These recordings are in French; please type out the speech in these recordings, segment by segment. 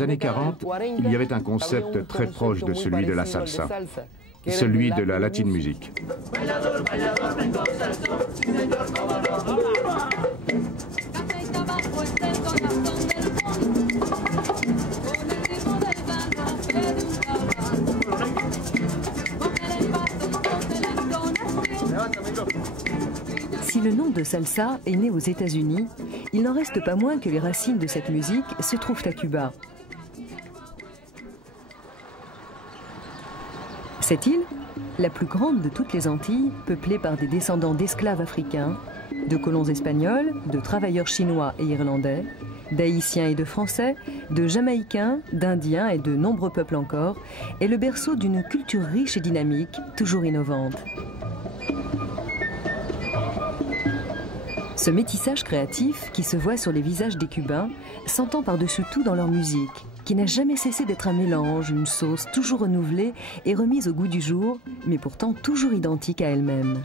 les années 40, il y avait un concept très proche de celui de la salsa, celui de la latin music. Si le nom de salsa est né aux États-Unis, il n'en reste pas moins que les racines de cette musique se trouvent à Cuba. Cette île, la plus grande de toutes les Antilles, peuplée par des descendants d'esclaves africains, de colons espagnols, de travailleurs chinois et irlandais, d'Haïtiens et de Français, de Jamaïcains, d'Indiens et de nombreux peuples encore, est le berceau d'une culture riche et dynamique, toujours innovante. Ce métissage créatif qui se voit sur les visages des Cubains s'entend par-dessus tout dans leur musique, qui n'a jamais cessé d'être un mélange, une sauce toujours renouvelée et remise au goût du jour, mais pourtant toujours identique à elle-même.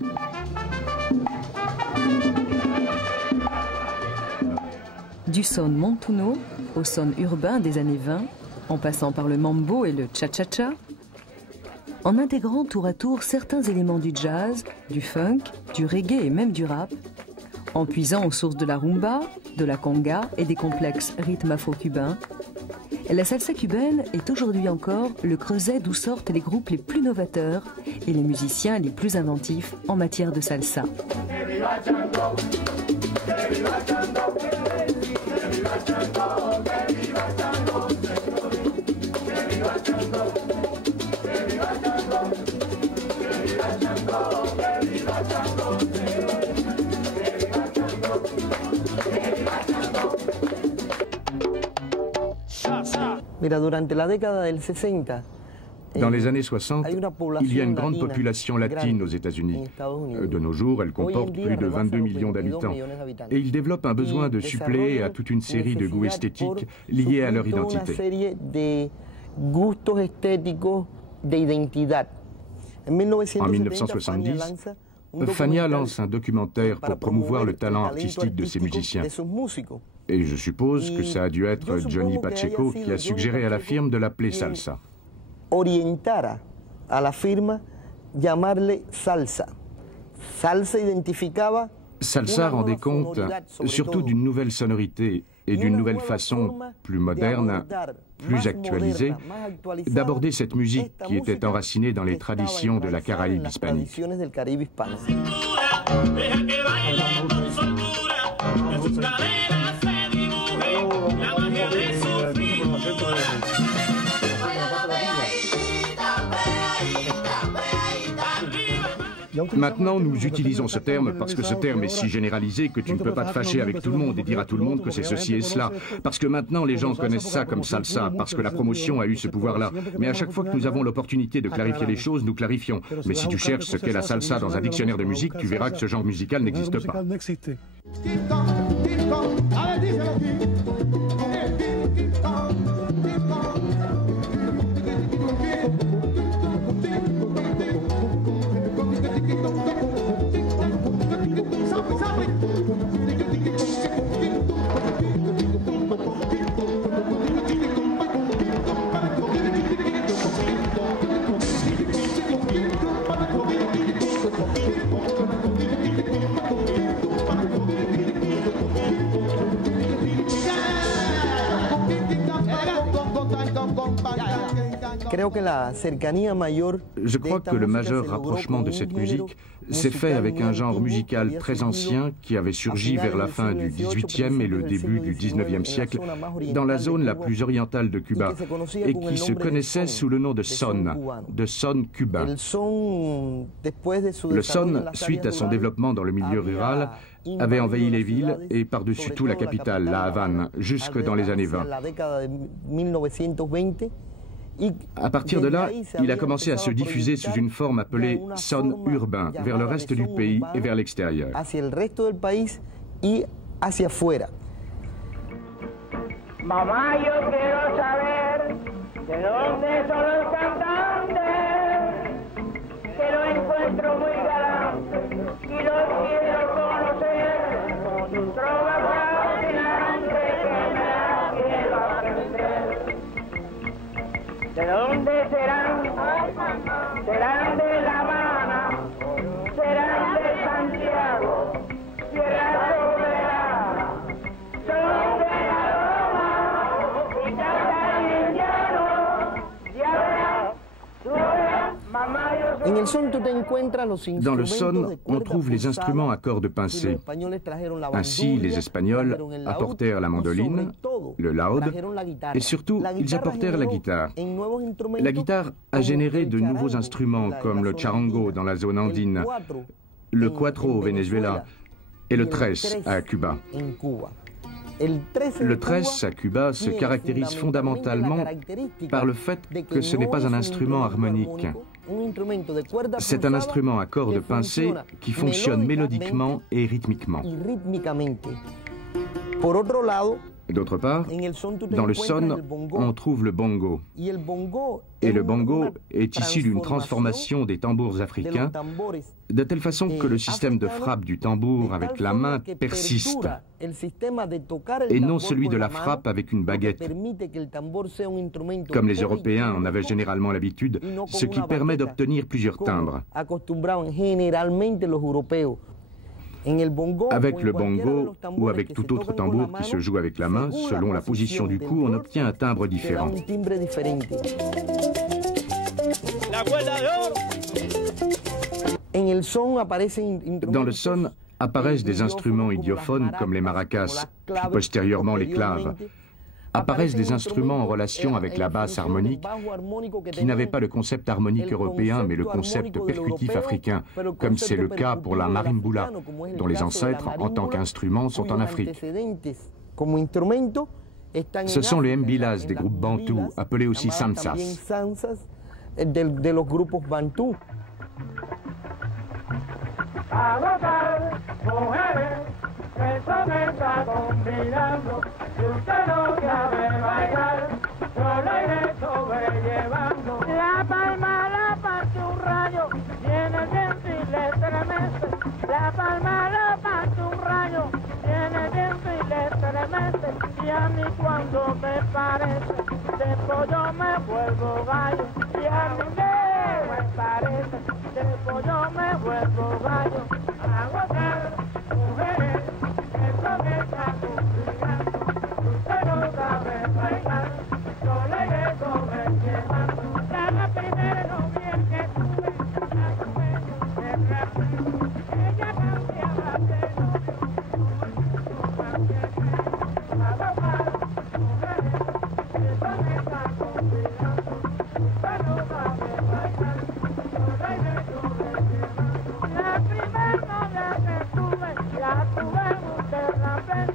Du son montuno au son urbain des années 20, en passant par le mambo et le cha-cha-cha, en intégrant tour à tour certains éléments du jazz, du funk, du reggae et même du rap, en puisant aux sources de la rumba, de la conga et des complexes rythmes afro-cubains, la salsa cubaine est aujourd'hui encore le creuset d'où sortent les groupes les plus novateurs et les musiciens les plus inventifs en matière de salsa. Dans les années 60, il y a une grande population latine aux États-Unis. De nos jours, elle comporte plus de 22 millions d'habitants. Et ils développent un besoin de suppléer à toute une série de goûts esthétiques liés à leur identité. En 1970, Fania lance un documentaire pour promouvoir le talent artistique de ses musiciens. Et je suppose que ça a dû être Johnny Pacheco qui a suggéré à la firme de l'appeler salsa. Orientara a la firma llamarle salsa. Salsa identificaba. Salsa rendait compte surtout d'une nouvelle sonorité et d'une nouvelle façon plus moderne, plus actualisée, d'aborder cette musique qui était enracinée dans les traditions de la Caraïbe hispanique. Maintenant, nous utilisons ce terme parce que ce terme est si généralisé que tu ne peux pas te fâcher avec tout le monde et dire à tout le monde que c'est ceci et cela. Parce que maintenant, les gens connaissent ça comme salsa, parce que la promotion a eu ce pouvoir-là. Mais à chaque fois que nous avons l'opportunité de clarifier les choses, nous clarifions. Mais si tu cherches ce qu'est la salsa dans un dictionnaire de musique, tu verras que ce genre musical n'existe pas. Je crois que le majeur rapprochement de cette musique s'est fait avec un genre musical très ancien qui avait surgi vers la fin du XVIIIe et le début du XIXe siècle dans la zone la plus orientale de Cuba et qui se connaissait sous le nom de son cubain. Le son, suite à son développement dans le milieu rural, avait envahi les villes et par-dessus tout la capitale, la Havane, jusque dans les années 20. À partir de là, il a commencé à se diffuser sous une forme appelée son urbain, vers le reste du pays et vers l'extérieur. Mamá, yo quiero saber de dónde son los cantantes, que lo encuentro muy galante y los quiero conocer, con su trova fascinante que me la quiero aprender. ¿De dónde serán? Serán de La Habana, serán de Santiago, Sierra Soberana, son de la Roma y cantan en llano. Ya verás, tú verás, mamá, yo soy... En el son tú te encuentras los Dans le instrumentos son, de on cuerda trouve les pulsada. instruments à cordes Si los pincées. españoles trajeron la Ainsi, bandurria, les Espagnols trajeron el laúd, apportèrent la y mandoline, sobre todo, le laúd, trajeron la guitarra. et surtout, La ils guitarra apportèrent la generó guitare. en nuevos instrumentos La guitare a como généré el de charango nouveaux instruments en comme la le zona charango andina, dans la zone el andine, cuatro le en cuatro au Venezuela et le tres à Cuba. en Cuba. El tres en Le Cuba tres à Cuba se tiene caractérise fondamentalement la caractéristica par le fait de que ce n'est no pas es un un instrument harmonique. armónico, un instrumento de cuerda C'est un pulsada instrument à cordes que pincées funciona qui fonctionne mélodiquement et rythmiquement. y rítmicamente. Por otro lado, D'autre part, en el son tú te dans le encuentras son, el bongo. on trouve le bongo. Y el bongo Et es le una bongo est issu d'une transformación transformation des tambours de los africains, tambores de telle façon que le système de frappe du tambour de avec tal la forma main que persiste, perdura el sistema de tocar el et non tambor celui con de la mano, frappe avec une lo que baguette, permite que el tambor sea un instrumento comme les Européens en polifónico avaient généralement l'habitude, y no con ce qui una permet baqueta, d'obtenir plusieurs como timbres. acostumbraban generalmente los europeos. En el bongo, Avec o en le cualquiera de bongo los tambores ou avec que tout se autre tocan con la tambour qui mano, se joue avec la main, según selon la position du coup, on obtient un timbre te da différent. un timbre diferente. La cuerda de oro. En el son aparecen Dans le son apparaissent des instruments idiophones comme les maracas, puis postérieurement les claves. Apparaissent des instruments en relation avec la basse harmonique qui n'avaient pas le concept harmonique européen mais le concept percutif africain, comme c'est le cas pour la marimbula, dont les ancêtres en tant qu'instruments sont en Afrique. Ce sont les mbilas des groupes bantous, appelés aussi sansas. De los grupos bantú. A gozar, mujeres, eso me está combinando. Si usted no sabe bailar, yo le iré sobrellevando. La palma la parte un rayo, viene el viento y le estremece. La palma la parte un rayo, viene el viento y le estremece. Y a mí cuando me parece, de pollo me vuelvo gallo. Y a mí me parece, de pollo me vuelvo gallo. A gozar, mujeres, eso me está complicando. Usted no sabe bailar, yo le iré sobrellevando. La primera novia que tuve, la tuve de rápido. Ella cambiaba de novio, a gozar, mujeres, eso me está complicando. Usted no sabe bailar, yo le iré sobrellevando. La primera novia que tuve, la tuve en un terraplén.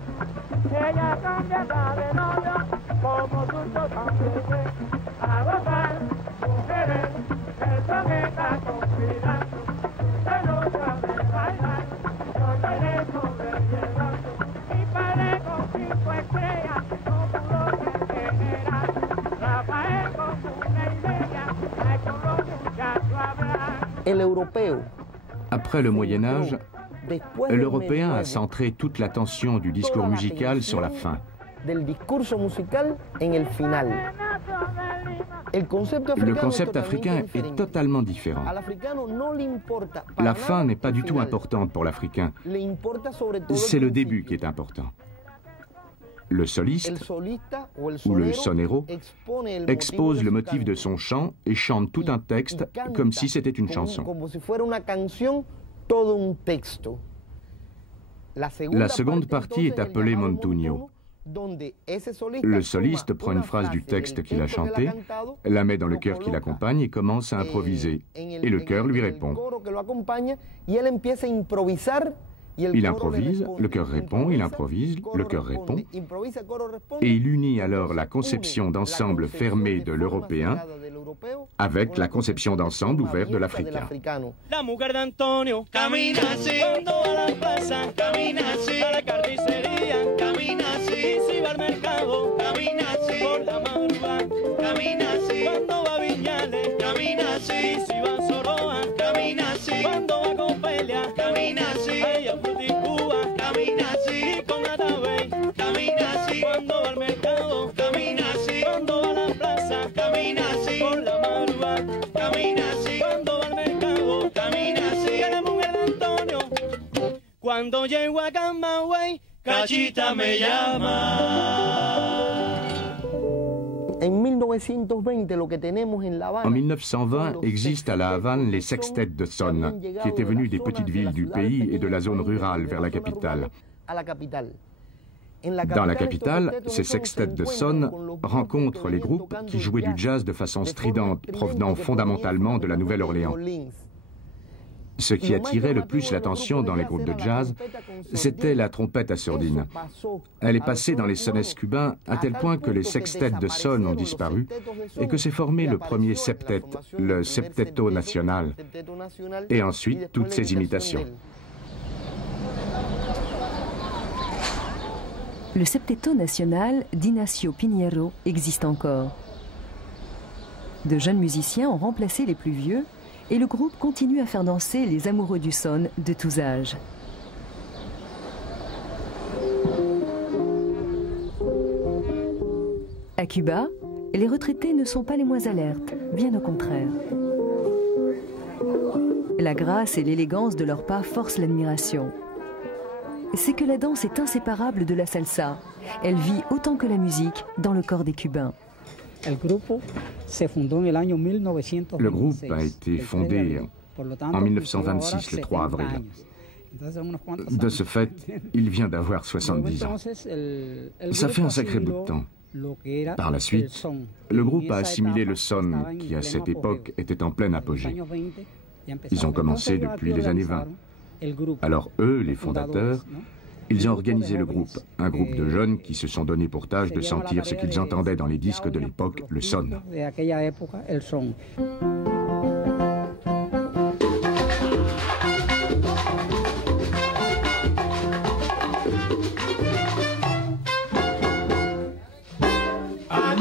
Ella cambiaba de novio como dulce también. A gozar, mujeres, eso me está conspirando. Usted no sabe bailar, yo le iré sobrellevando. Mi padre con 5 estrellas no pudo ser general. Rafael con una idea, hay con los muchachos hablar. El europeo. Après le Moyen Âge, Después del l'Européen a medioevo, centré toute l'attention du discours toda la musical sur la atención fin. del discurso musical en el final. El concepto Le africano concept es africain totalmente est diferente. totalement différent. Al africano no le importa para La nada fin n'est pas el du tout final. importante pour l'Africain. Le importa sobre todo C'est el le début principio. qui est important. Le soliste, El solista o el ou le sonero sonero, expone el expose le su motif de canto son chant et chante tout un texte y canta comme si c'était une como- chanson. Como si fuera una canción, todo un texto. La seconde partie est entonces, el appelée llamado montuño. montuno, donde ese solista Le toma soliste prend une phrase du frase del texte qu'il a texto chanté, ha cantado, la met dans le lo chœur qui coloca, l'accompagne et commence à improviser. en Et le en chœur lui en el répond. coro que lo acompaña, y él empieza a improvisar, y el Il coro le improvise, responde. le chœur répond, il improvise, coro le chœur responde, répond, improvisa, coro responde, et il unit alors la une conception la d'ensemble concepción fermée de de forma l'européen cerrada del europeo avec con la conception d'ensemble ouverte de abierta del l'africain. africano. La mujer de Antonio camina así. Cuando va a la plaza, camina así. A la carnicería, camina así. Si va al mercado, camina así. Por la madrugada, camina así. Cuando va a Viñales, camina así. Si va a Soroa, camina así. Cuando va con Pelia, camina así. Ella Fruticúa, camina así. Con Atabey, camina así. Cuando va al mercado, camina así. Cuando va a la plaza, camina así. Cuando llego a Camagüey, Cachita me llama. En 1920, lo que tenemos en La Habana, En 1920, existent à La Havane les sextets de son, qui étaient venus des petites villes du pays et de la zone rurale vers la capitale. Dans la capitale, ces sextets de son rencontrent les groupes qui jouaient du jazz de façon stridente, provenant fondamentalement de la Nouvelle-Orléans. Ce qui attirait le plus l'attention dans les groupes de jazz, c'était la trompette à surdine. Elle est passée dans les sonnets cubains à tel point que les sextets de son ont disparu et que s'est formé le premier septet, le Septeto Nacional, et ensuite toutes ses imitations. Le Septeto Nacional d'Ignacio Piñero existe encore. De jeunes musiciens ont remplacé les plus vieux et le groupe continue à faire danser les amoureux du son de tous âges. À Cuba, les retraités ne sont pas les moins alertes, bien au contraire. La grâce et l'élégance de leurs pas forcent l'admiration. C'est que la danse est inséparable de la salsa. Elle vit autant que la musique dans le corps des Cubains. Le groupe a été fondé en 1926, le 3 avril. De ce fait, il vient d'avoir 70 ans. Ça fait un sacré bout de temps. Par la suite, le groupe a assimilé le son qui, à cette époque, était en plein apogée. Ils ont commencé depuis les années 20. Alors eux, les fondateurs, ils ont organisé le groupe, un groupe de jeunes qui se sont donné pour tâche de sentir ce qu'ils entendaient dans les disques de l'époque, le son. A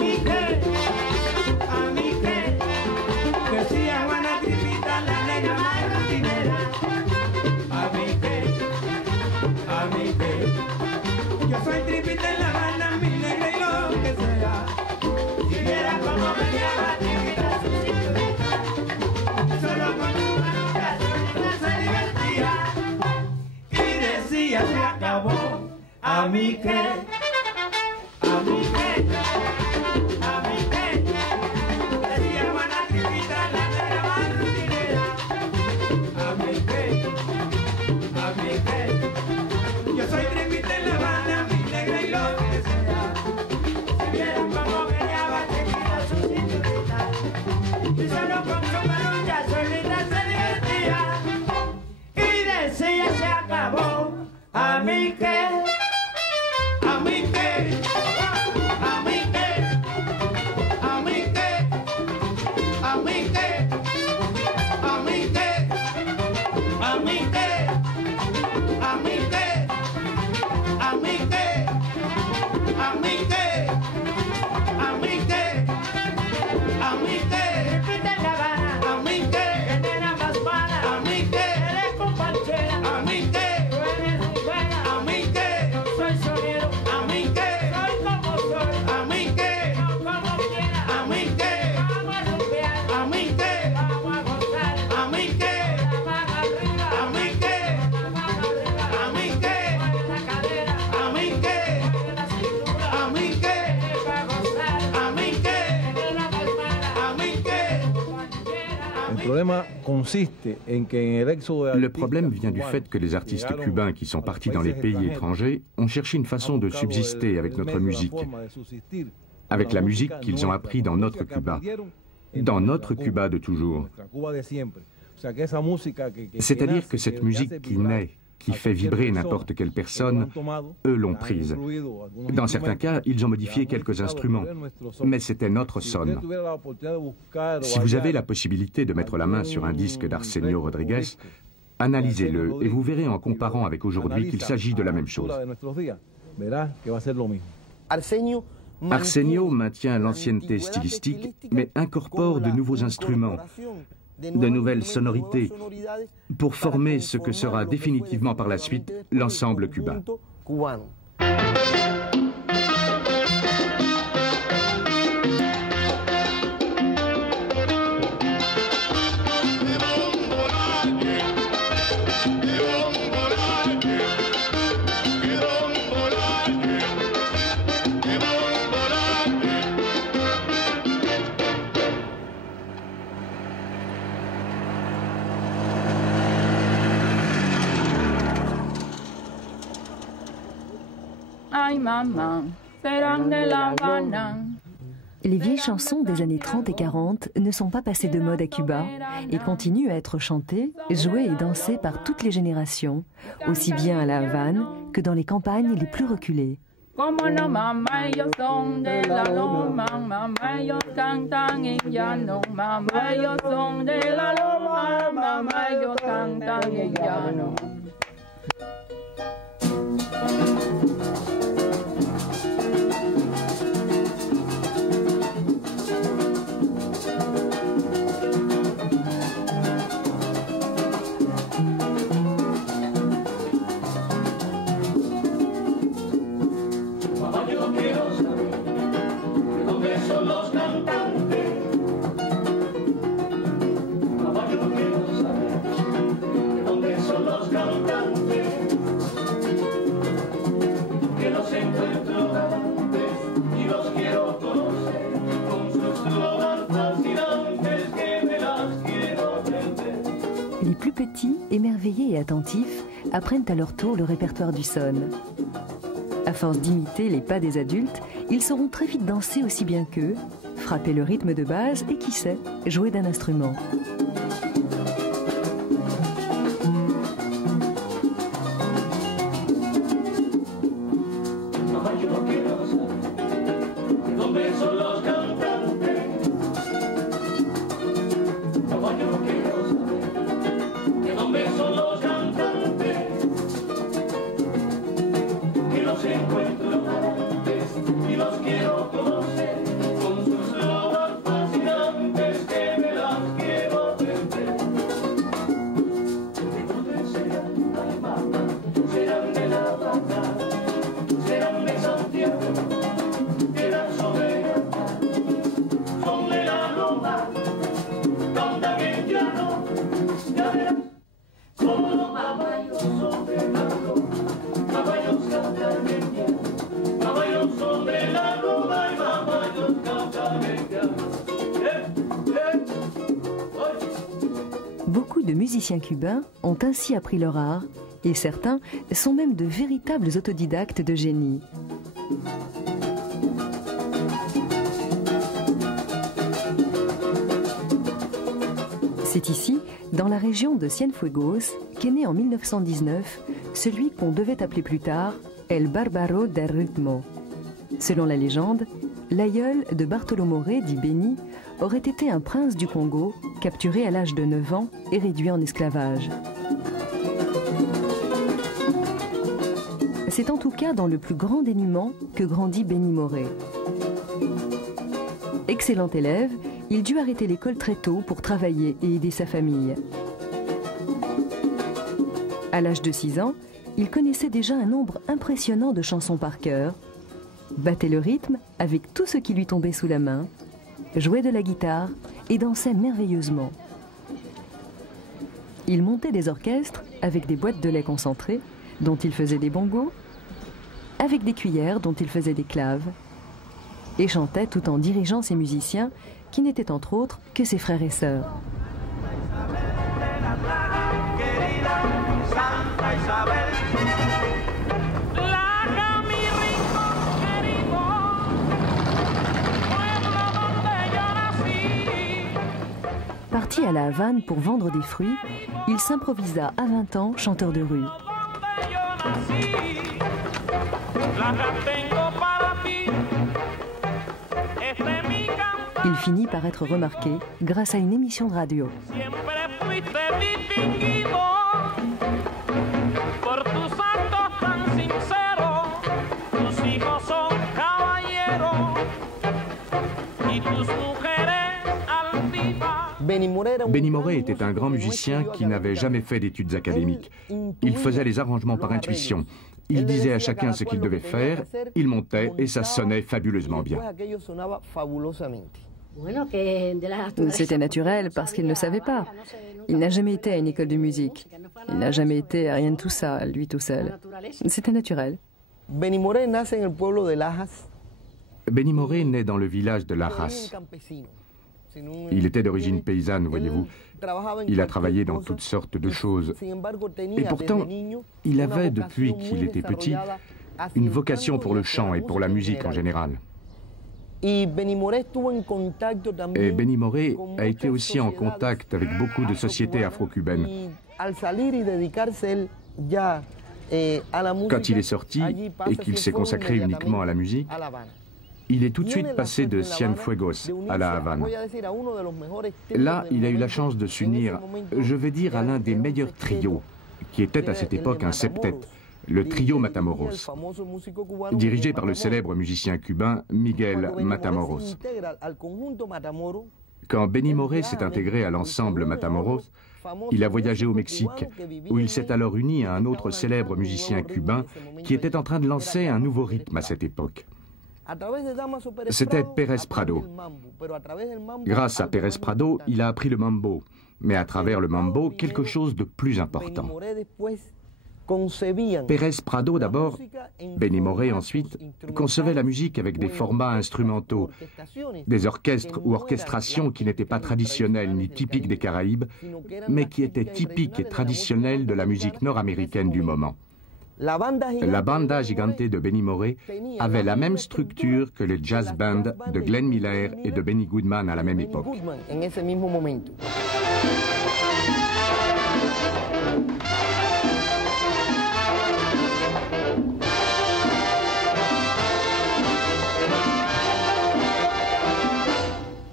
mí que, a mí que, a mí que, decía Juana Tripita, la negra más rutinera. A mí que, yo soy Tripita en La Habana, mi negra y lo que sea. Si vieran cómo venía Chiquita su cinturita, y solo con su pelucha solita se divertía. Y decía se acabó, a mí que. Le problème vient du fait que les artistes cubains qui sont partis dans les pays étrangers ont cherché une façon de subsister avec notre musique, avec la musique qu'ils ont appris dans notre Cuba de toujours. C'est-à-dire que cette musique qui naît, qui fait vibrer n'importe quelle personne, eux l'ont prise. Dans certains cas, ils ont modifié quelques instruments, mais c'était notre son. Si vous avez la possibilité de mettre la main sur un disque d'Arsenio Rodriguez, analysez-le et vous verrez en comparant avec aujourd'hui qu'il s'agit de la même chose. Arsenio maintient l'ancienneté stylistique, mais incorpore de nouveaux instruments, de nouvelles sonorités, pour former ce que sera définitivement par la suite l'ensemble cubain. Les vieilles chansons des années 30 et 40 ne sont pas passées de mode à Cuba et continuent à être chantées, jouées et dansées par toutes les générations, aussi bien à La Havane que dans les campagnes les plus reculées. Como no, mamá, ellos son de la loma, mamá, ellos cantan en llano, mamá, ellos son de la loma, mamá, ellos cantan en llano. Les plus petits, émerveillés et attentifs, apprennent à leur tour le répertoire du son. À force d'imiter les pas des adultes, ils sauront très vite danser aussi bien qu'eux, frapper le rythme de base et, qui sait, jouer d'un instrument. Beaucoup de musiciens cubains ont ainsi appris leur art et certains sont même de véritables autodidactes de génie. C'est ici, dans la région de Cienfuegos, qu'est né en 1919 celui qu'on devait appeler plus tard El Bárbaro del Ritmo. Selon la légende, l'aïeul de Bartolomé Rey, dit Béni, aurait été un prince du Congo, capturé à l'âge de 9 ans et réduit en esclavage. C'est en tout cas dans le plus grand dénuement que grandit Béni Moré. Excellent élève, il dut arrêter l'école très tôt pour travailler et aider sa famille. À l'âge de 6 ans, il connaissait déjà un nombre impressionnant de chansons par cœur, battait le rythme avec tout ce qui lui tombait sous la main, jouait de la guitare et dansait merveilleusement. Il montait des orchestres avec des boîtes de lait concentrées dont il faisait des bongos, avec des cuillères dont il faisait des claves, et chantait tout en dirigeant ses musiciens qui n'étaient entre autres que ses frères et sœurs. Parti à La Havane pour vendre des fruits, il s'improvisa à 20 ans chanteur de rue. Il finit par être remarqué grâce à une émission de radio. Benny Moré était un grand musicien qui n'avait jamais fait d'études académiques. Il faisait les arrangements par intuition. Il disait à chacun ce qu'il devait faire, il montait et ça sonnait fabuleusement bien. C'était naturel parce qu'il ne savait pas. Il n'a jamais été à une école de musique. Il n'a jamais été à rien de tout ça, lui tout seul. C'était naturel. Benny Moré naît dans le village de Lajas. Il était d'origine paysanne, voyez-vous. Il a travaillé dans toutes sortes de choses. Et pourtant, il avait, depuis qu'il était petit, une vocation pour le chant et pour la musique en général. Et Benny Moré a été aussi en contact avec beaucoup de sociétés afro-cubaines. Quand il est sorti et qu'il s'est consacré uniquement à la musique, il est tout de suite passé de Cienfuegos à La Havane. Là, il a eu la chance de s'unir, je vais dire, à l'un des meilleurs trios, qui était à cette époque un septet, le trio Matamoros, dirigé par le célèbre musicien cubain Miguel Matamoros. Quand Benny Moré s'est intégré à l'ensemble Matamoros, il a voyagé au Mexique, où il s'est alors uni à un autre célèbre musicien cubain qui était en train de lancer un nouveau rythme à cette époque. C'était Pérez Prado. Grâce à Pérez Prado, il a appris le mambo, mais à travers le mambo, quelque chose de plus important. Pérez Prado d'abord, Benny Moré ensuite, concevait la musique avec des formats instrumentaux, des orchestres ou orchestrations qui n'étaient pas traditionnelles ni typiques des Caraïbes, mais qui étaient typiques et traditionnelles de la musique nord-américaine du moment. La banda gigante de Benny Moré avait la même structure que les jazz bands de Glenn Miller et de Benny Goodman à la même époque.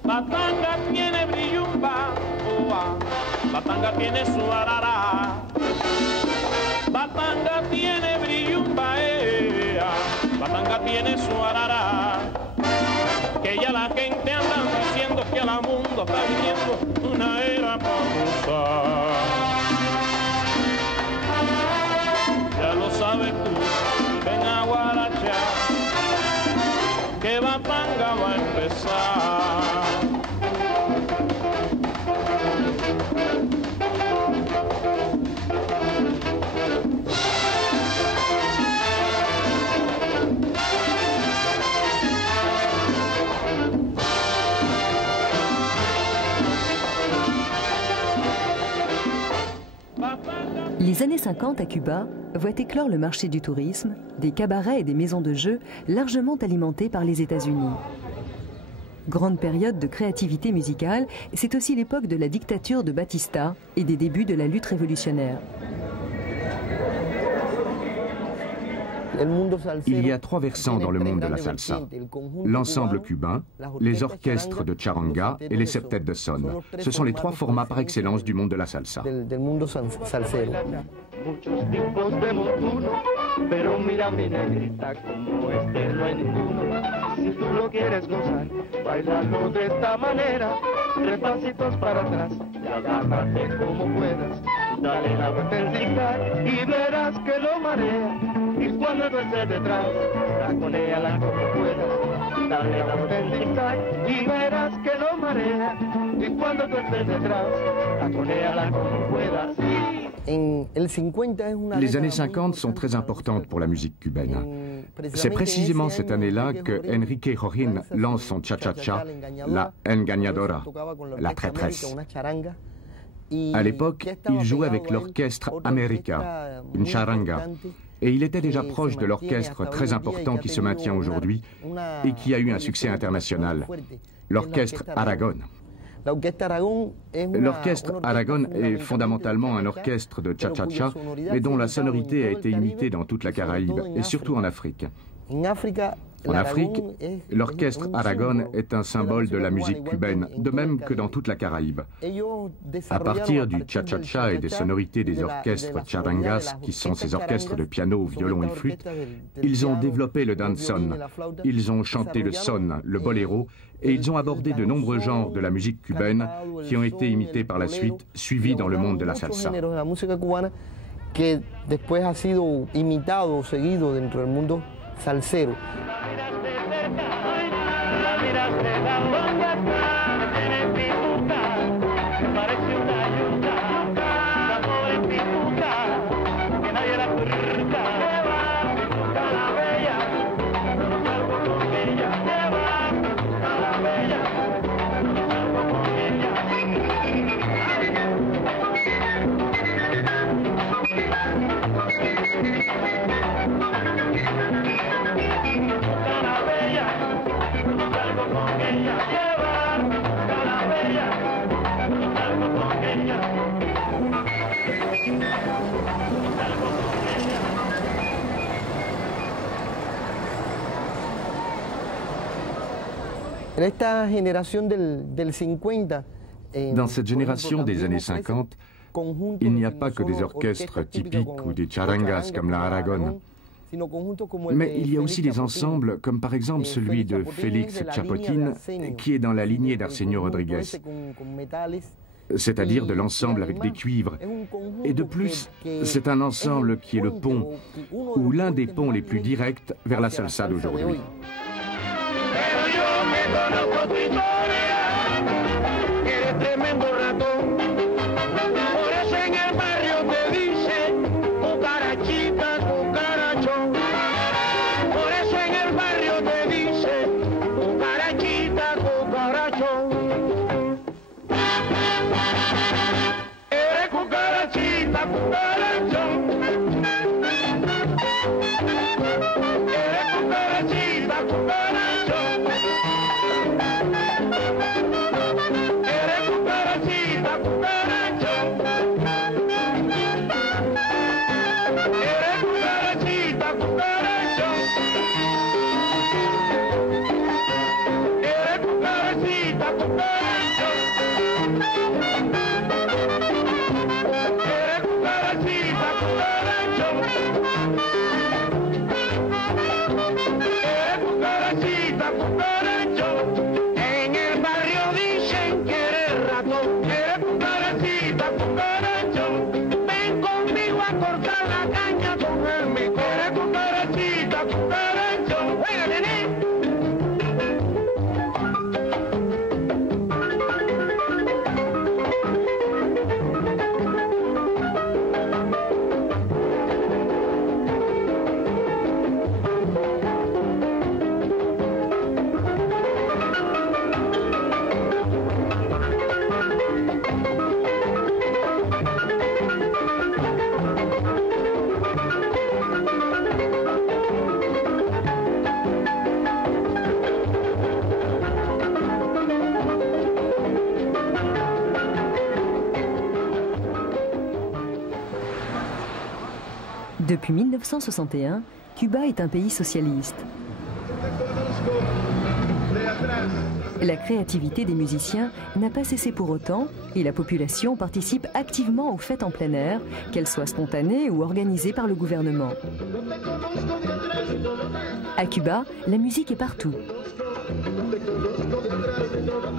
Batanga tiene brillumba, Batanga tiene su arara. Batanga tiene brillumba, Batanga tiene su arara. Que ya la gente anda diciendo que al mundo está viniendo una era famosa. Ya lo sabes tú, ven a Guaracha, que Batanga va a empezar. Les années 50 à Cuba voient éclore le marché du tourisme, des cabarets et des maisons de jeux largement alimentés par les États-Unis. Grande période de créativité musicale, c'est aussi l'époque de la dictature de Batista et des débuts de la lutte révolutionnaire. Il y a trois versants dans le monde de la salsa. L'ensemble cubain, les orchestres de charanga et les septets de son. Ce sont les trois formats par excellence du monde de la salsa. Muchos tipos de montuno, pero mira mi negrita como este no hay ninguno. Si tú lo quieres gozar, bailalo de esta manera, 3 pasitos para atrás y agárrate como puedas. Dale la vuelta en zigzag y verás que lo marea. Y cuando tú estés detrás, taconéala como puedas. Dale la vuelta en zigzag y verás que lo marea. Y cuando tú estés detrás, taconéala como puedas. Les années 50 sont très importantes pour la musique cubaine. C'est précisément cette année-là que Enrique Jorrin lance son cha-cha-cha, la Engañadora, la traîtresse. À l'époque, il jouait avec l'orchestre América, une charanga, et il était déjà proche de l'orchestre très important qui se maintient aujourd'hui et qui a eu un succès international, l'orchestre Aragon. L'orchestre Aragon est fondamentalement un orchestre de cha-cha-cha, mais dont la sonorité a été imitée dans toute la Caraïbe, et surtout en Afrique. En Afrique, l'orchestre Aragon est un symbole de la musique cubaine, de même que dans toute la Caraïbe. À partir du cha-cha-cha et des sonorités des orchestres charangas, qui sont ces orchestres de piano, violon et flûte, ils ont développé le danzón, ils ont chanté le son, le boléro, et ils ont abordé de nombreux genres de la musique cubaine qui ont été imités par la suite, suivis dans le monde de la salsa. Que después ha sido imitado, seguido dentro del mundo salsero. Dans cette génération des années 50, il n'y a pas que des orchestres typiques ou des charangas comme la Aragon. Mais il y a aussi des ensembles comme par exemple celui de Félix Chapotin, qui est dans la lignée d'Arsenio Rodriguez, c'est-à-dire de l'ensemble avec des cuivres. Et de plus, c'est un ensemble qui est le pont, ou l'un des ponts les plus directs vers la salsa d'aujourd'hui. Depuis 1961, Cuba est un pays socialiste. La créativité des musiciens n'a pas cessé pour autant et la population participe activement aux fêtes en plein air, qu'elles soient spontanées ou organisées par le gouvernement. À Cuba, la musique est partout.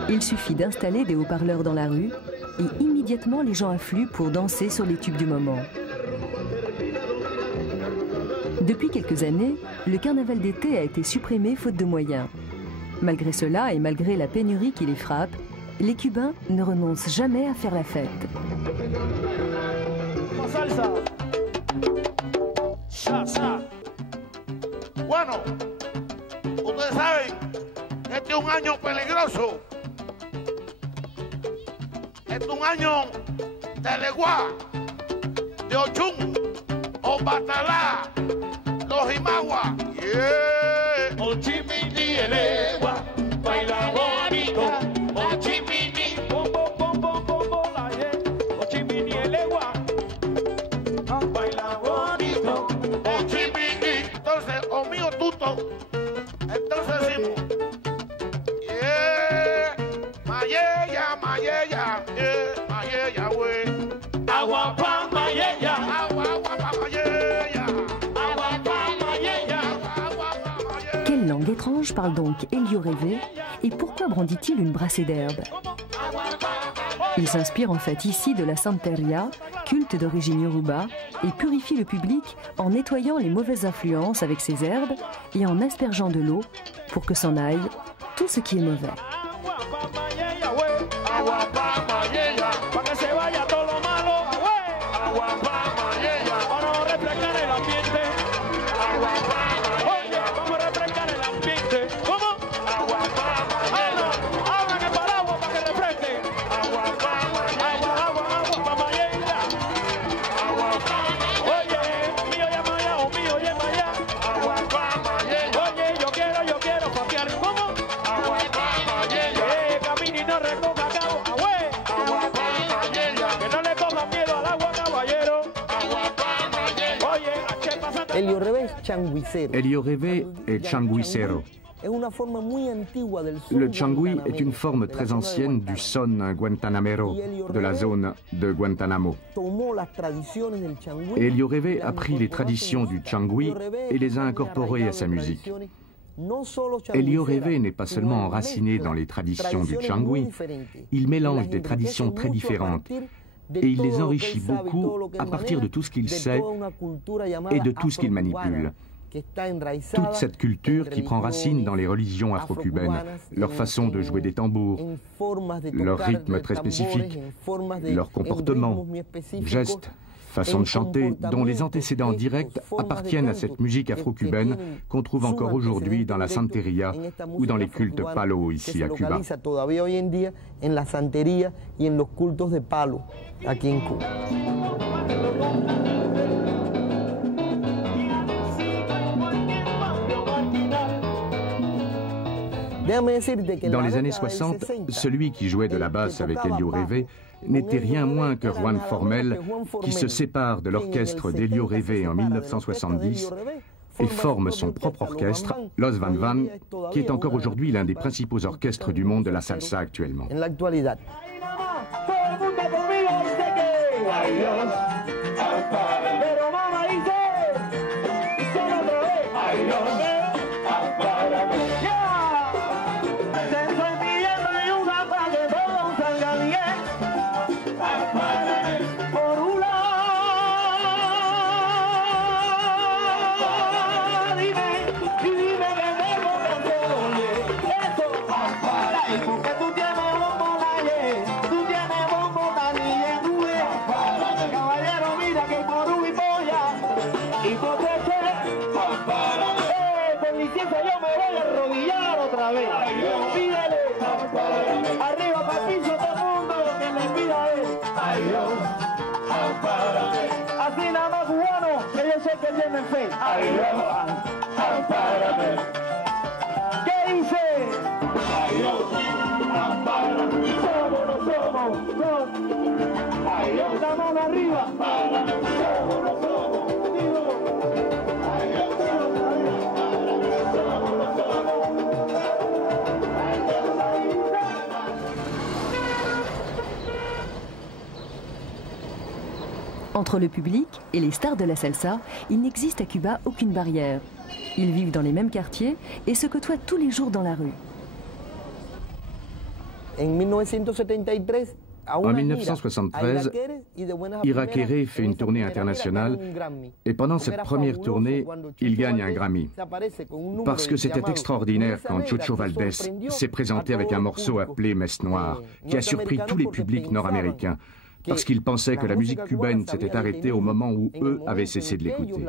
Il suffit d'installer des haut-parleurs dans la rue et immédiatement les gens affluent pour danser sur les tubes du moment. Depuis quelques années, le carnaval d'été a été supprimé faute de moyens. Malgré cela et malgré la pénurie qui les frappe, les Cubains ne renoncent jamais à faire la fête. Salsa. Salsa. Bueno, ustedes saben, este es un año peligroso. Este es un año de Leguá, de Ochun, Obatalá, los Imagua. Yeah. Ochimini Leguá, baila bonito. Ochimini, bom bom bom bom bom bom la yeah. Ochimini Leguá, baila bonito. Ochimini, entonces mío tuto, entonces decimos, yeah, mayeya, mayeya, yeah, mayeya, güey. Agua pa mayeya, agua pa mayeya, agua pa mayeya, agua pa mayeya. Quelle langue étrange parle donc Elio Rêvé et pourquoi brandit-il une brassée d'herbe? Il s'inspire en fait ici de la santeria, culte d'origine yoruba, et purifie le public en nettoyant les mauvaises influences avec ses herbes et en aspergeant de l'eau pour que s'en aille tout ce qui est mauvais. Elio Rêvé est changuicero. Le changui est une forme très ancienne du son guantanamero, de la zone de Guantanamo. Et Elio Reve a pris les traditions du changui et les a incorporées à sa musique. Elio Reve n'est pas seulement enraciné dans les traditions du changui, il mélange des traditions très différentes et il les enrichit beaucoup à partir de tout ce qu'il sait et de tout ce qu'il manipule. Toute cette culture qui prend racine dans les religions afro-cubaines, leur façon de jouer des tambours, leur rythme très spécifique, leur comportement, gestes, façon de chanter, dont les antécédents directs appartiennent à cette musique afro-cubaine qu'on trouve encore aujourd'hui dans la santeria ou dans les cultes palo ici à Cuba. Dans les années 60, celui qui jouait de la basse avec Elio Reve n'était rien moins que Juan Formel, qui se sépare de l'orchestre d'Elio Reve en 1970 et forme son propre orchestre, Los Van Van, qui est encore aujourd'hui l'un des principaux orchestres du monde de la salsa actuellement. Así nada más cubano, que yo sé que tienen fe. Ay, Dios, ampárame. ¿Qué dice? Ay, Dios, ampárame. Somos, no somos, no. Ay, Dios, la mano arriba. Ampárame. Somos, no somos, digo. Ay, Dios, somos, no somos. Entre le public et les stars de la salsa, il n'existe à Cuba aucune barrière. Ils vivent dans les mêmes quartiers et se côtoient tous les jours dans la rue. En 1973, Irakere fait une tournée internationale et pendant cette première tournée, il gagne un Grammy. Parce que c'était extraordinaire quand Chucho Valdés s'est présenté avec un morceau appelé Messe Noire, qui a surpris tous les publics nord-américains. Parce qu'ils pensaient que la musique cubaine s'était arrêtée au moment où eux avaient cessé de l'écouter.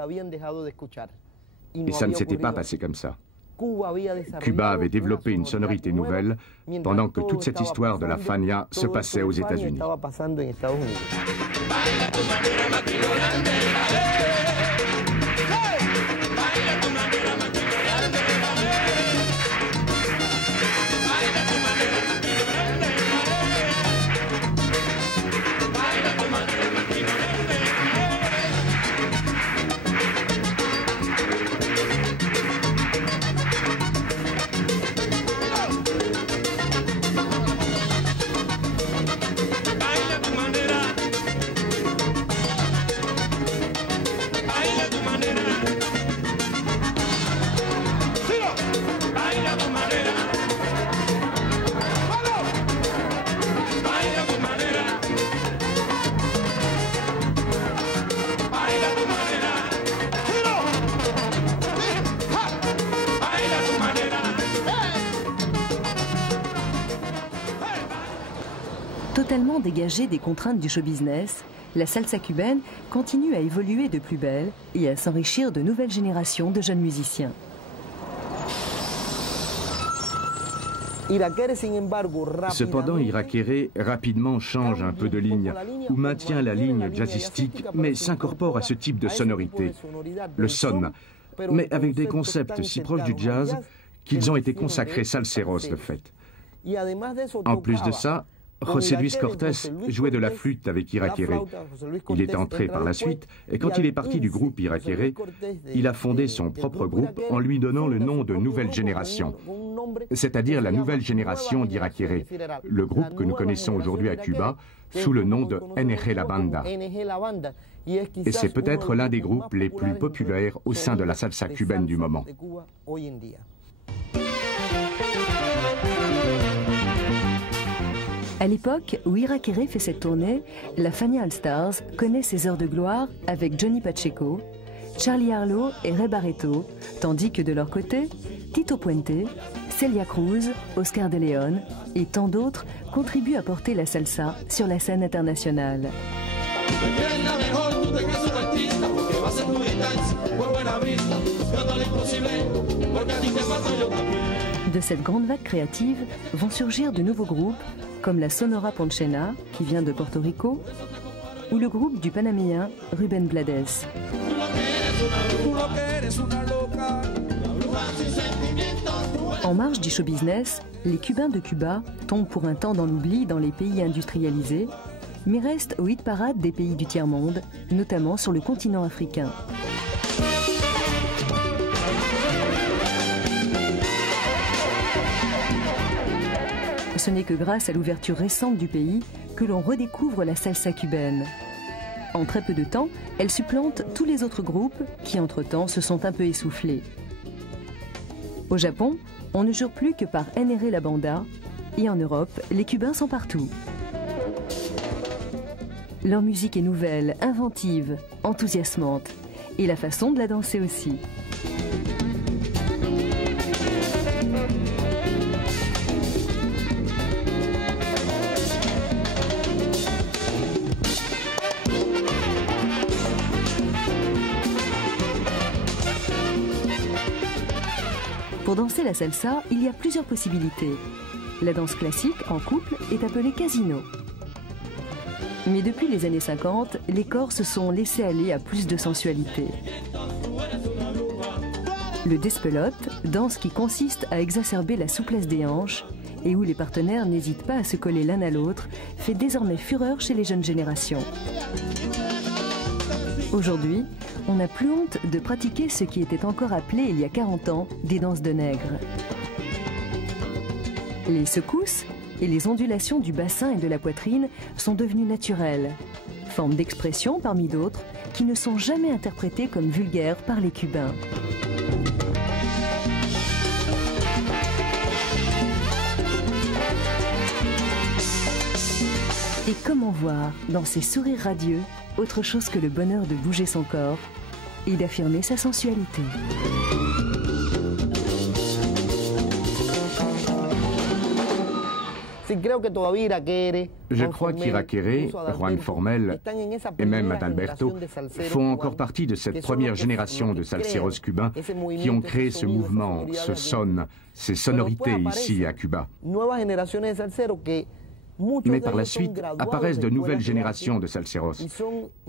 Et ça ne s'était pas passé comme ça. Cuba avait développé une sonorité nouvelle pendant que toute cette histoire de la Fania se passait aux États-Unis. Totalement dégagée des contraintes du show business, la salsa cubaine continue à évoluer de plus belle et à s'enrichir de nouvelles générations de jeunes musiciens. Cependant, Irakere rapidement change un peu de ligne, ou maintient la ligne jazzistique, mais s'incorpore à ce type de sonorité, le son, mais avec des concepts si proches du jazz qu'ils ont été consacrés salseros de fait. En plus de ça, José Luis Cortés jouait de la flûte avec Iraquere. Il est entré par la suite, et quand il est parti du groupe Iraquere, il a fondé son propre groupe en lui donnant le nom de Nouvelle Génération, c'est-à-dire la nouvelle génération d'Iraquere, le groupe que nous connaissons aujourd'hui à Cuba sous le nom de NG La Banda. Et c'est peut-être l'un des groupes les plus populaires au sein de la salsa cubaine du moment. À l'époque où Iraquere fait cette tournée, la Fania All Stars connaît ses heures de gloire avec Johnny Pacheco, Charlie Harlow et Ray Barretto, tandis que de leur côté, Tito Puente, Celia Cruz, Oscar de Leon et tant d'autres contribuent à porter la salsa sur la scène internationale. De cette grande vague créative vont surgir de nouveaux groupes comme la Sonora Ponchena, qui vient de Porto Rico, ou le groupe du Panaméen Rubén Blades. En marge du show business, les Cubains de Cuba tombent pour un temps dans l'oubli dans les pays industrialisés, mais restent au hit parade des pays du tiers-monde, notamment sur le continent africain. Ce n'est que grâce à l'ouverture récente du pays que l'on redécouvre la salsa cubaine. En très peu de temps, elle supplante tous les autres groupes qui, entre-temps, se sont un peu essoufflés. Au Japon, on ne jure plus que par NG La Banda, et en Europe, les Cubains sont partout. Leur musique est nouvelle, inventive, enthousiasmante, et la façon de la danser aussi. Pour danser la salsa, il y a plusieurs possibilités. La danse classique, en couple, est appelée casino. Mais depuis les années 50, les corps se sont laissés aller à plus de sensualité. Le despelote, danse qui consiste à exacerber la souplesse des hanches et où les partenaires n'hésitent pas à se coller l'un à l'autre, fait désormais fureur chez les jeunes générations. Aujourd'hui, on n'a plus honte de pratiquer ce qui était encore appelé il y a 40 ans des danses de nègres. Les secousses et les ondulations du bassin et de la poitrine sont devenues naturelles, formes d'expression parmi d'autres qui ne sont jamais interprétées comme vulgaires par les Cubains. Et comment voir dans ces sourires radieux autre chose que le bonheur de bouger son corps et d'affirmer sa sensualité. Je crois qu'Iraquere, Juan Formel et même Adalberto font encore partie de cette première génération de salseros cubains qui ont créé ce mouvement, ce son, ces sonorités ici à Cuba. Mais par la suite apparaissent de nouvelles générations de salseros.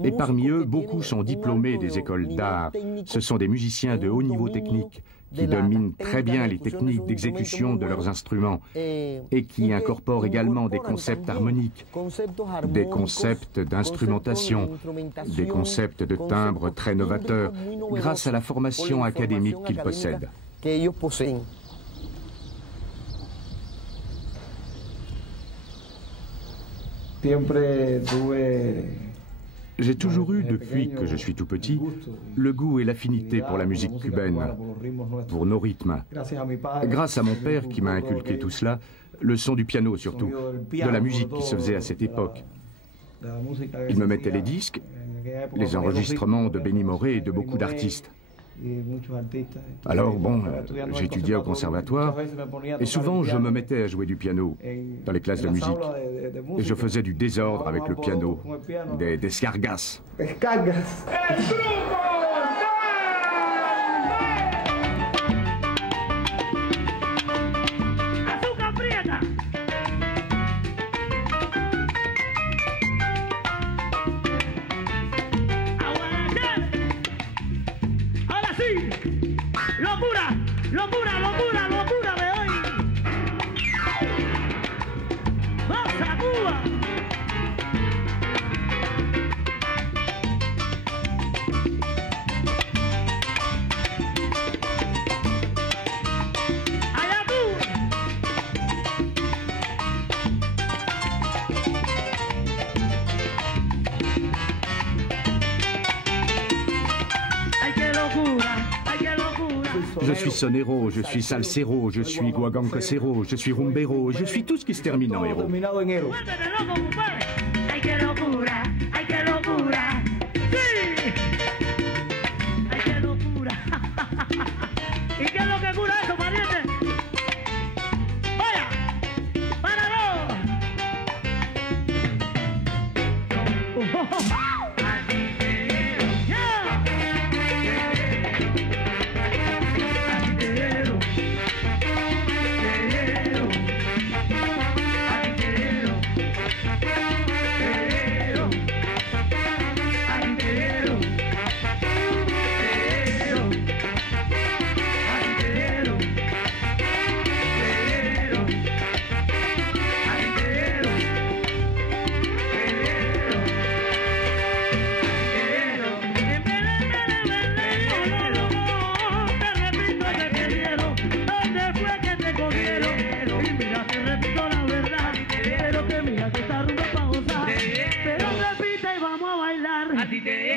Et parmi eux, beaucoup sont diplômés des écoles d'art. Ce sont des musiciens de haut niveau technique qui dominent très bien les techniques d'exécution de leurs instruments et qui incorporent également des concepts harmoniques, des concepts d'instrumentation, des concepts de timbre très novateurs grâce à la formation académique qu'ils possèdent. J'ai toujours eu, depuis que je suis tout petit, le goût et l'affinité pour la musique cubaine, pour nos rythmes. Grâce à mon père qui m'a inculqué tout cela, le son du piano surtout, de la musique qui se faisait à cette époque. Il me mettait les disques, les enregistrements de Benny Moré et de beaucoup d'artistes. Alors bon, j'étudiais au conservatoire et souvent je me mettais à jouer du piano dans les classes de musique. Et je faisais du désordre avec le piano, des descargas. Locura, locura, locura, locura de hoy. Cosa Cuba. Je suis sonero, je suis salsero, je suis guaguancosero, je suis rumbero, je suis tout ce qui se termine en héros. Ay, qué locura, ay, qué locura. Sí. Ay, qué locura. ¿Y qué es lo que cura eso, pariente? Vaya, páralo.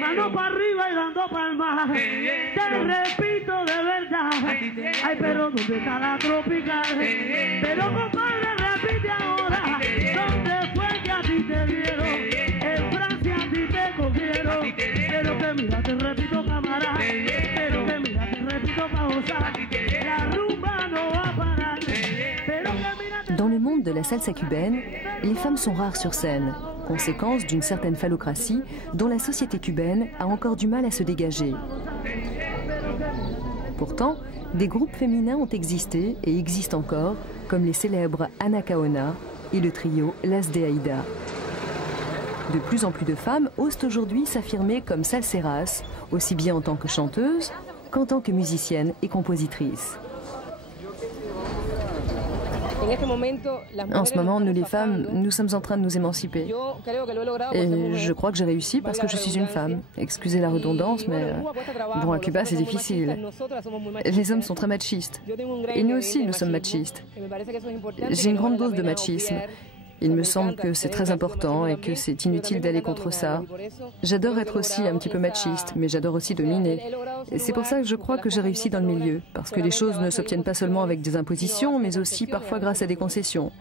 Mano para arriba y dando palmas. Te repito de verdad. Ay, pero ¿dónde está la tropical? Pero compadre, repite ahora. ¿Dónde fue que a ti te dieron? En Francia a ti te cogieron. Pero que mira, te repito, camarada. Pero que mira, te repito, pa' gozar. La rumba no va a parar. Pero que mira. Dans le monde de la salsa cubaine, les femmes sont rares sur scène, conséquence d'une certaine phallocratie dont la société cubaine a encore du mal à se dégager. Pourtant, des groupes féminins ont existé et existent encore, comme les célèbres Anacaona et le trio Las de Aida. De plus en plus de femmes osent aujourd'hui s'affirmer comme salseras, aussi bien en tant que chanteuses qu'en tant que musiciennes et compositrices. En ce moment, nous les femmes, nous sommes en train de nous émanciper. Et je crois que j'ai réussi parce que je suis une femme. Excusez la redondance, mais bon, à Cuba, c'est difficile. Les hommes sont très machistes. Et nous aussi, nous sommes machistes. J'ai une grande dose de machisme. Il me semble que c'est très important et que c'est inutile d'aller contre ça. J'adore être aussi un petit peu machiste, mais j'adore aussi dominer. Et c'est pour ça que je crois que j'ai réussi dans le milieu, parce que les choses ne s'obtiennent pas seulement avec des impositions, mais aussi parfois grâce à des concessions.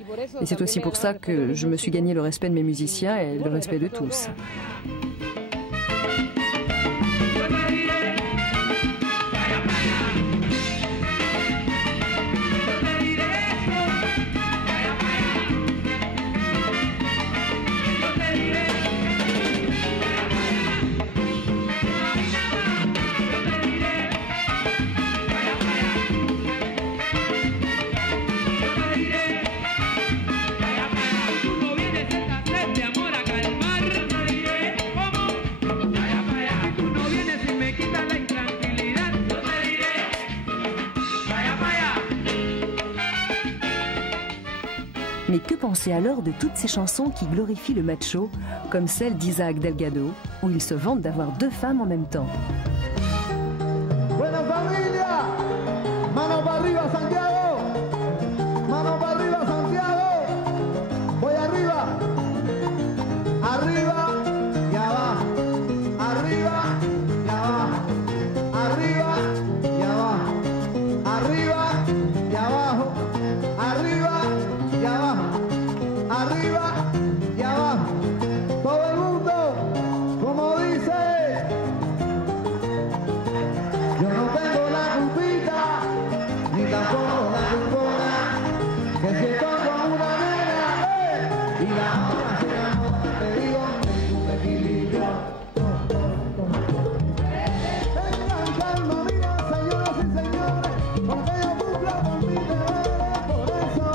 Et c'est aussi pour ça que je me suis gagné le respect de mes musiciens et le respect de tous. Mais que penser alors de toutes ces chansons qui glorifient le macho, comme celle d'Isaac Delgado, où il se vante d'avoir deux femmes en même temps? Buena familia, mano para arriba Santiago, mano para arriba Santiago, voy arriba, arriba y abajo, arriba y abajo, arriba y abajo, arriba y abajo, arriba y abajo, arriba y abajo, todo el mundo, como dice. Yo no tengo la culpita, ni tampoco la culpona, que si estoy con una nena, y la otra se enamora, te digo, es un equilibrio. Tengan calma, mía, señoras y señores, porque yo cumplo con mi deber, por eso.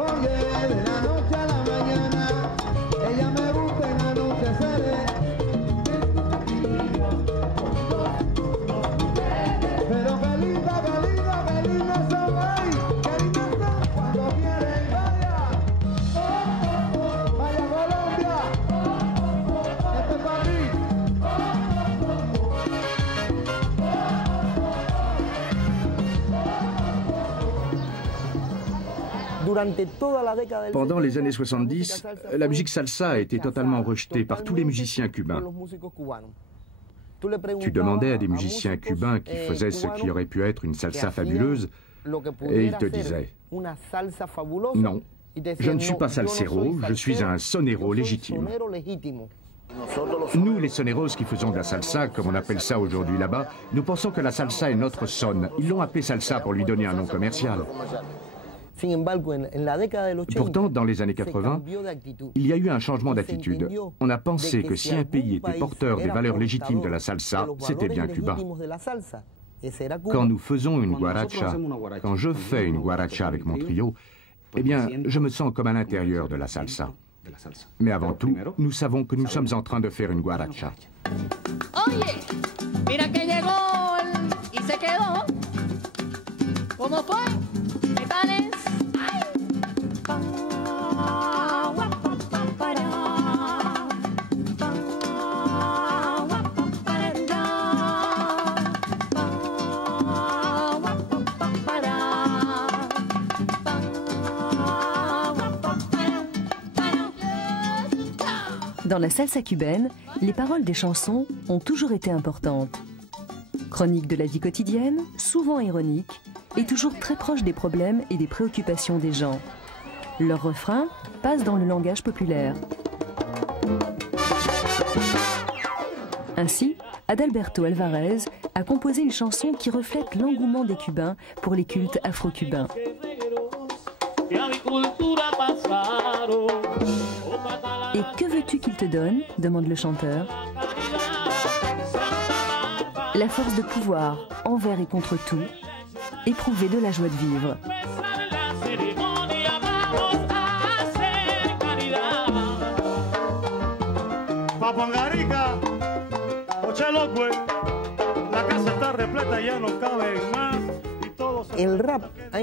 Oye, de la noche a la mañana, ella me busca en anochecer. Pero qué linda son ahí, qué linda son cuando quieren, vaya, vaya Colombia, este es para mí. Pendant les années 70, la musique salsa a été totalement rejetée par tous les musiciens cubains. Tu demandais à des musiciens cubains qui faisaient ce qui aurait pu être une salsa fabuleuse, et ils te disaient « Non, je ne suis pas salsero, je suis un sonero légitime. » Nous, les soneros qui faisons de la salsa, comme on appelle ça aujourd'hui là-bas, nous pensons que la salsa est notre son. Ils l'ont appelé salsa pour lui donner un nom commercial. Pourtant, dans les années 80, il y a eu un changement d'attitude. On a pensé que si un pays était porteur des valeurs légitimes de la salsa, c'était bien Cuba. Quand nous faisons une guaracha, quand je fais une guaracha avec mon trio, eh bien, je me sens comme à l'intérieur de la salsa. Mais avant tout, nous savons que nous sommes en train de faire une guaracha. Oye, mira que llegó y se quedó. ¿Cómo fue? ¿Qué tal es? ¡Ay! Dans la salsa cubaine, les paroles des chansons ont toujours été importantes. Chronique de la vie quotidienne, souvent ironique, et toujours très proche des problèmes et des préoccupations des gens. Leurs refrains passent dans le langage populaire. Ainsi, Adalberto Alvarez a composé une chanson qui reflète l'engouement des Cubains pour les cultes afro-cubains. Et que veux-tu qu'il te donne ? Demande le chanteur. La force de pouvoir, envers et contre tout, éprouver de la joie de vivre.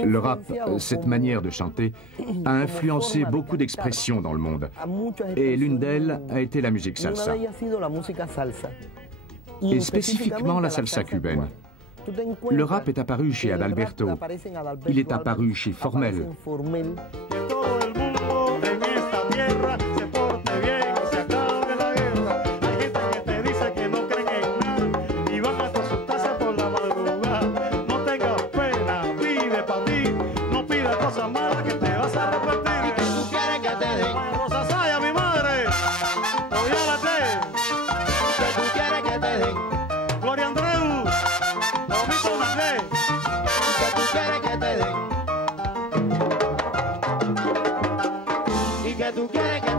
Le rap, cette manière de chanter, a influencé beaucoup d'expressions dans le monde. Et l'une d'elles a été la musique salsa. Et spécifiquement la salsa cubaine. Le rap est apparu chez Adalberto. Il est apparu chez Formel. Se acaba.